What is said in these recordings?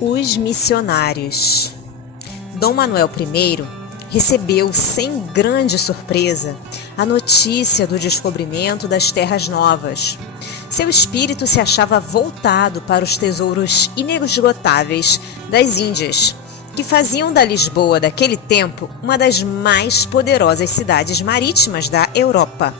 Os missionários. Dom Manuel I recebeu, sem grande surpresa, a notícia do descobrimento das terras novas. Seu espírito se achava voltado para os tesouros inesgotáveis das Índias, que faziam da Lisboa daquele tempo uma das mais poderosas cidades marítimas da Europa.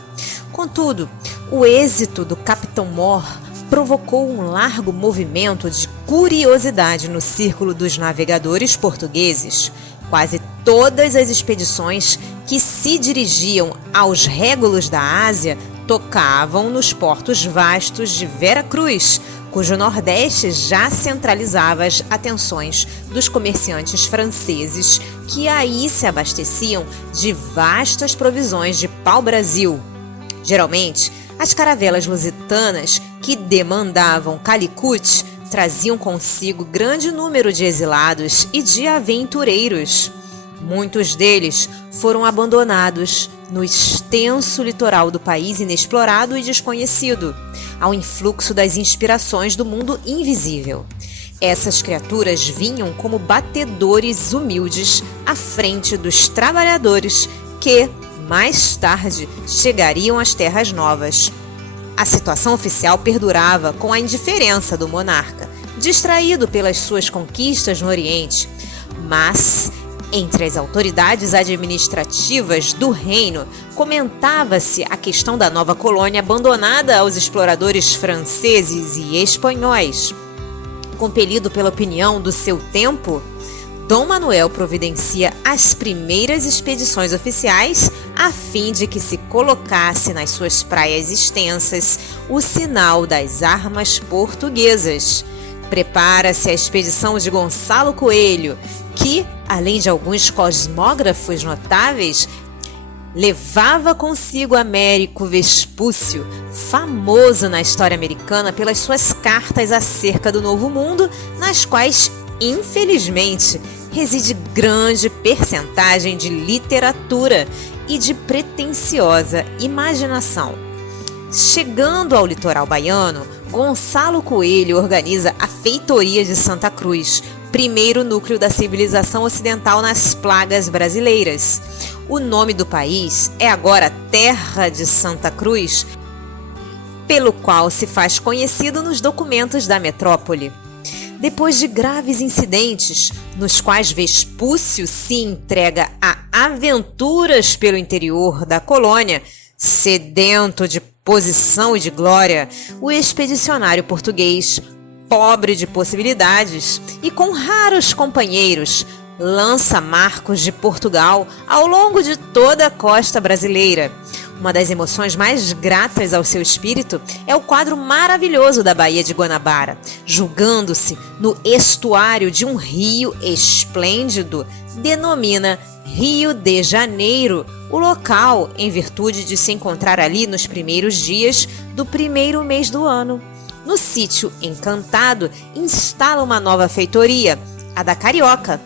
Contudo, o êxito do Capitão Mor provocou um largo movimento de curiosidade no círculo dos navegadores portugueses. Quase todas as expedições que se dirigiam aos régulos da Ásia tocavam nos portos vastos de Vera Cruz, cujo nordeste já centralizava as atenções dos comerciantes franceses, que aí se abasteciam de vastas provisões de pau-brasil. Geralmente, as caravelas lusitanas que demandavam Calicut traziam consigo grande número de exilados e de aventureiros. Muitos deles foram abandonados no extenso litoral do país inexplorado e desconhecido, ao influxo das inspirações do mundo invisível. Essas criaturas vinham como batedores humildes à frente dos trabalhadores que, mais tarde, chegariam às terras novas. A situação oficial perdurava com a indiferença do monarca, distraído pelas suas conquistas no Oriente. Mas, entre as autoridades administrativas do reino, comentava-se a questão da nova colônia abandonada aos exploradores franceses e espanhóis. Compelido pela opinião do seu tempo, Dom Manuel providencia as primeiras expedições oficiais a fim de que se colocasse nas suas praias extensas o sinal das armas portuguesas. Prepara-se a expedição de Gonçalo Coelho, que, além de alguns cosmógrafos notáveis, levava consigo Américo Vespúcio, famoso na história americana pelas suas cartas acerca do Novo Mundo, nas quais, infelizmente, reside grande percentagem de literatura e de pretensiosa imaginação. Chegando ao litoral baiano, Gonçalo Coelho organiza a Feitoria de Santa Cruz, primeiro núcleo da civilização ocidental nas plagas brasileiras. O nome do país é agora Terra de Santa Cruz, pelo qual se faz conhecido nos documentos da metrópole. Depois de graves incidentes, nos quais Vespúcio se entrega a aventuras pelo interior da colônia, sedento de posição e de glória, o expedicionário português, pobre de possibilidades e com raros companheiros, lança Marcos de Portugal ao longo de toda a costa brasileira. Uma das emoções mais gratas ao seu espírito é o quadro maravilhoso da Baía de Guanabara, julgando-se no estuário de um rio esplêndido, denomina Rio de Janeiro, o local, em virtude de se encontrar ali nos primeiros dias do primeiro mês do ano. No sítio encantado, instala uma nova feitoria, a da Carioca,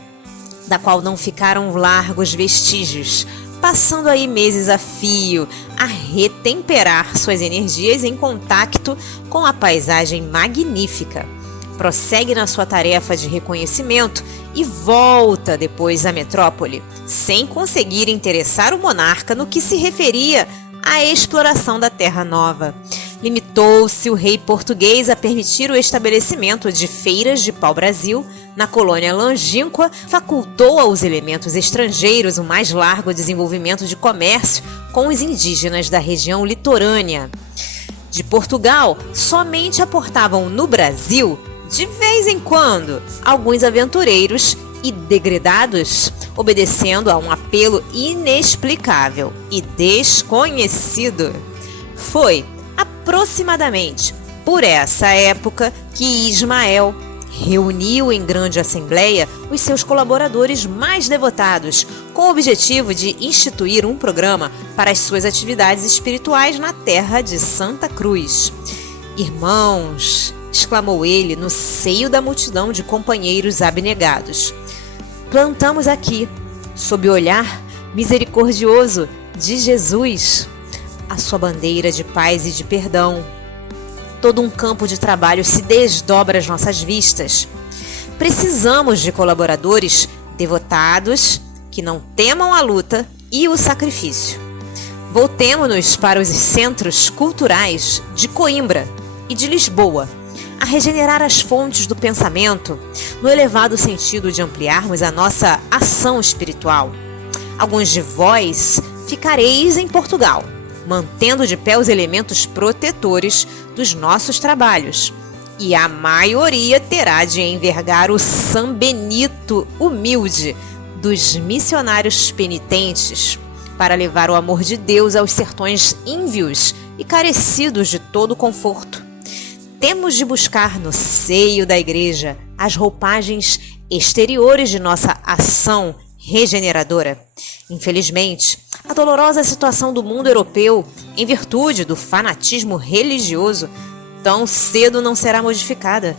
da qual não ficaram largos vestígios, passando aí meses a fio a retemperar suas energias em contacto com a paisagem magnífica. Prossegue na sua tarefa de reconhecimento e volta depois à metrópole, sem conseguir interessar o monarca no que se referia à exploração da Terra Nova. Limitou-se o rei português a permitir o estabelecimento de feiras de pau-brasil na colônia longínqua, facultou aos elementos estrangeiros o mais largo desenvolvimento de comércio com os indígenas da região litorânea. De Portugal, somente aportavam no Brasil, de vez em quando, alguns aventureiros e degredados, obedecendo a um apelo inexplicável e desconhecido. Foi aproximadamente por essa época que Ismael reuniu em grande assembleia os seus colaboradores mais devotados, com o objetivo de instituir um programa para as suas atividades espirituais na terra de Santa Cruz. "Irmãos", exclamou ele no seio da multidão de companheiros abnegados, "plantamos aqui, sob o olhar misericordioso de Jesus, a sua bandeira de paz e de perdão. Todo um campo de trabalho se desdobra às nossas vistas. Precisamos de colaboradores devotados, que não temam a luta e o sacrifício. Voltemo-nos para os centros culturais de Coimbra e de Lisboa, a regenerar as fontes do pensamento, no elevado sentido de ampliarmos a nossa ação espiritual. Alguns de vós ficareis em Portugal, mantendo de pé os elementos protetores dos nossos trabalhos, e a maioria terá de envergar o São Benito humilde dos missionários penitentes, para levar o amor de Deus aos sertões ínvios e carecidos de todo conforto. Temos de buscar no seio da igreja as roupagens exteriores de nossa ação regeneradora. Infelizmente, a dolorosa situação do mundo europeu, em virtude do fanatismo religioso, tão cedo não será modificada.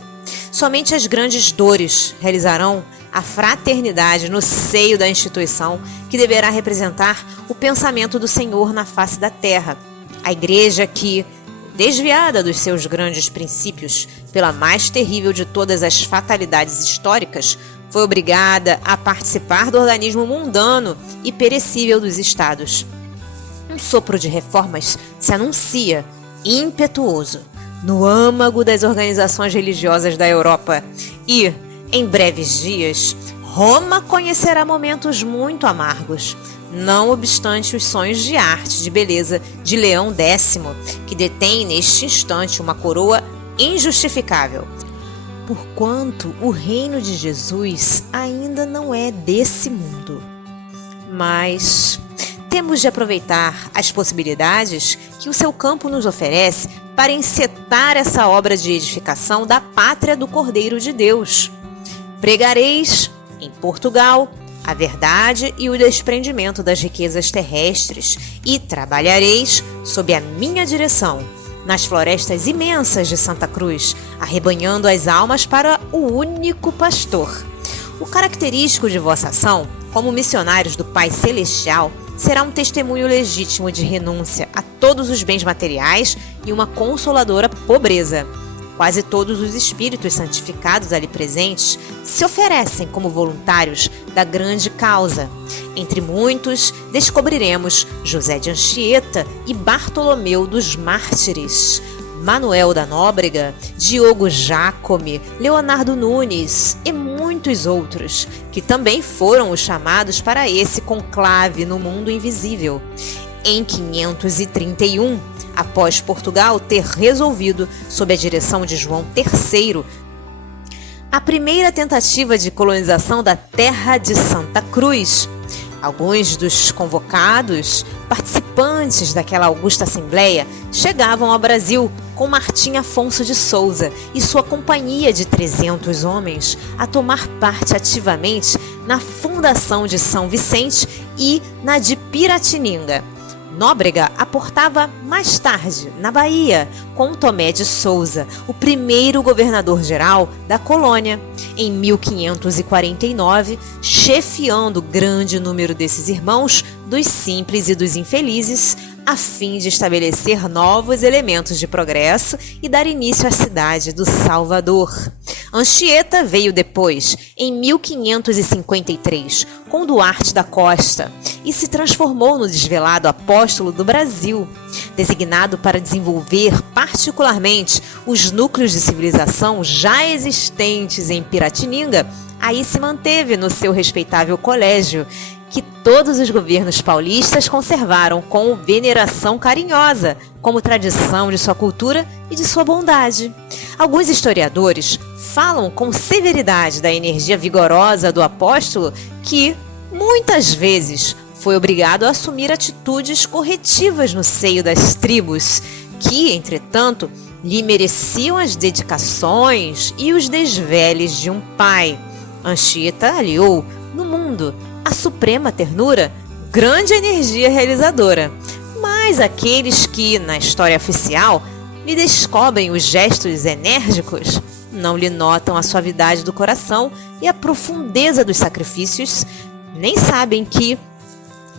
Somente as grandes dores realizarão a fraternidade no seio da instituição que deverá representar o pensamento do Senhor na face da terra. A igreja que, desviada dos seus grandes princípios pela mais terrível de todas as fatalidades históricas, foi obrigada a participar do organismo mundano e perecível dos estados. Um sopro de reformas se anuncia, impetuoso, no âmago das organizações religiosas da Europa e, em breves dias, Roma conhecerá momentos muito amargos, não obstante os sonhos de arte e de beleza de Leão X, que detém neste instante uma coroa injustificável, porquanto o reino de Jesus ainda não é desse mundo. Mas temos de aproveitar as possibilidades que o seu campo nos oferece para encetar essa obra de edificação da pátria do Cordeiro de Deus. Pregareis, em Portugal, a verdade e o desprendimento das riquezas terrestres e trabalhareis, sob a minha direção, nas florestas imensas de Santa Cruz, arrebanhando as almas para o único pastor. O característico de vossa ação, como missionários do Pai Celestial, será um testemunho legítimo de renúncia a todos os bens materiais e uma consoladora pobreza. Quase todos os espíritos santificados ali presentes se oferecem como voluntários da grande causa. Entre muitos, descobriremos José de Anchieta e Bartolomeu dos Mártires, Manuel da Nóbrega, Diogo Jacome, Leonardo Nunes e muitos outros, que também foram os chamados para esse conclave no mundo invisível. Em 531, após Portugal ter resolvido, sob a direção de João III, a primeira tentativa de colonização da terra de Santa Cruz. Alguns dos convocados, participantes daquela augusta assembleia, chegavam ao Brasil com Martim Afonso de Souza e sua companhia de 300 homens a tomar parte ativamente na fundação de São Vicente e na de Piratininga. Nóbrega aportava mais tarde, na Bahia, com Tomé de Souza, o primeiro governador-geral da colônia, em 1549, chefiando grande número desses irmãos, dos simples e dos infelizes, a fim de estabelecer novos elementos de progresso e dar início à cidade do Salvador. Anchieta veio depois, em 1553, com Duarte da Costa, e se transformou no desvelado apóstolo do Brasil, designado para desenvolver particularmente os núcleos de civilização já existentes em Piratininga. Aí se manteve no seu respeitável colégio, que todos os governos paulistas conservaram com veneração carinhosa, como tradição de sua cultura e de sua bondade. Alguns historiadores falam com severidade da energia vigorosa do apóstolo, que, muitas vezes, foi obrigado a assumir atitudes corretivas no seio das tribos, que, entretanto, lhe mereciam as dedicações e os desveles de um pai. Anchieta aliou, no mundo, a suprema ternura, grande energia realizadora. Mas aqueles que, na história oficial, lhe descobrem os gestos enérgicos, não lhe notam a suavidade do coração e a profundeza dos sacrifícios, nem sabem que,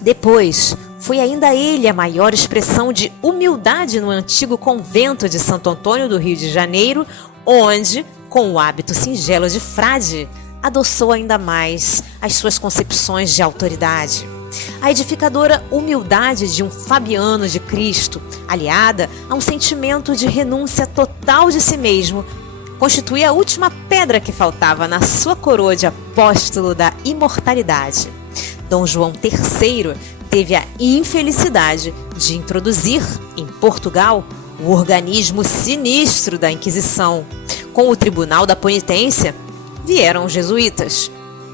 depois, foi ainda ele a maior expressão de humildade no antigo convento de Santo Antônio do Rio de Janeiro, onde, com o hábito singelo de frade, adoçou ainda mais as suas concepções de autoridade. A edificadora humildade de um Fabiano de Cristo, aliada a um sentimento de renúncia total de si mesmo, constitui a última pedra que faltava na sua coroa de apóstolo da imortalidade. Dom João III teve a infelicidade de introduzir, em Portugal, o organismo sinistro da Inquisição. Com o Tribunal da Penitência, vieram os jesuítas.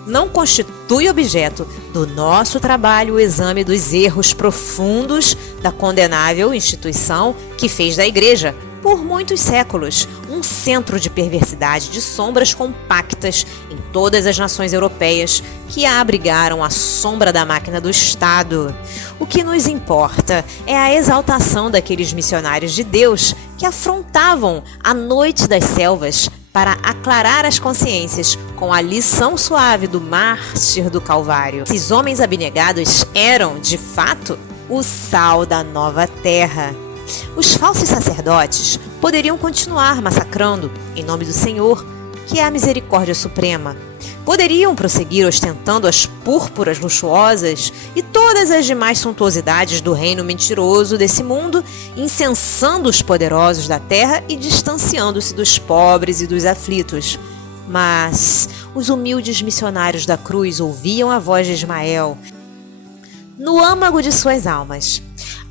Não constitui objeto do nosso trabalho o exame dos erros profundos da condenável instituição que fez da Igreja, por muitos séculos, um centro de perversidade de sombras compactas em todas as nações europeias que a abrigaram à sombra da máquina do Estado. O que nos importa é a exaltação daqueles missionários de Deus que afrontavam a noite das selvas para aclarar as consciências com a lição suave do mártir do Calvário. Esses homens abnegados eram, de fato, o sal da nova terra. Os falsos sacerdotes poderiam continuar massacrando, em nome do Senhor, que é a misericórdia suprema. Poderiam prosseguir ostentando as púrpuras luxuosas e todas as demais suntuosidades do reino mentiroso desse mundo, incensando os poderosos da terra e distanciando-se dos pobres e dos aflitos. Mas os humildes missionários da cruz ouviam a voz de Ismael no âmago de suas almas.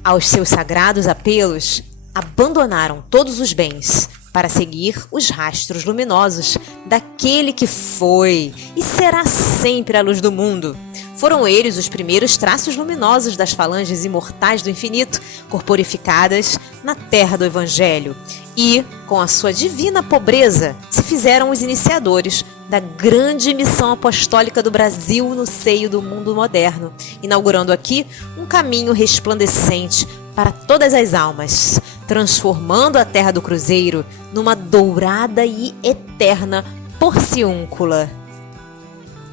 Aos seus sagrados apelos, abandonaram todos os bens para seguir os rastros luminosos daquele que foi e será sempre a luz do mundo. Foram eles os primeiros traços luminosos das falanges imortais do infinito, corporificadas na terra do Evangelho. E, com a sua divina pobreza, se fizeram os iniciadores da grande missão apostólica do Brasil no seio do mundo moderno, inaugurando aqui um caminho resplandecente para todas as almas, transformando a terra do Cruzeiro numa dourada e eterna porciúncula.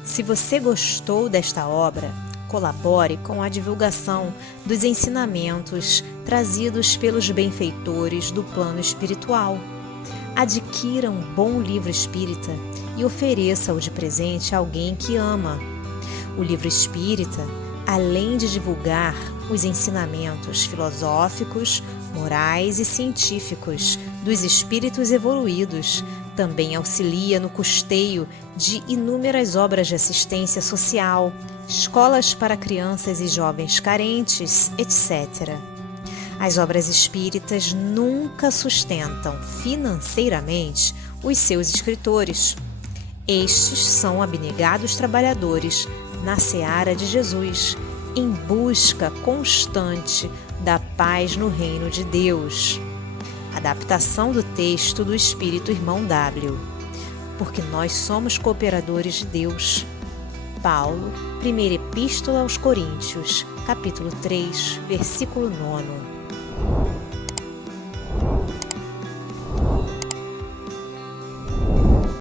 Se você gostou desta obra, colabore com a divulgação dos ensinamentos trazidos pelos benfeitores do plano espiritual. Adquira um bom livro espírita e ofereça-o de presente a alguém que ama. O livro espírita, além de divulgar os ensinamentos filosóficos, morais e científicos dos espíritos evoluídos, também auxilia no custeio de inúmeras obras de assistência social, escolas para crianças e jovens carentes, etc. As obras espíritas nunca sustentam financeiramente os seus escritores. Estes são abnegados trabalhadores na seara de Jesus, em busca constante da paz no reino de Deus. Adaptação do texto do Espírito Irmão W. Porque nós somos cooperadores de Deus. Paulo, primeira Epístola aos Coríntios, capítulo 3, versículo 9.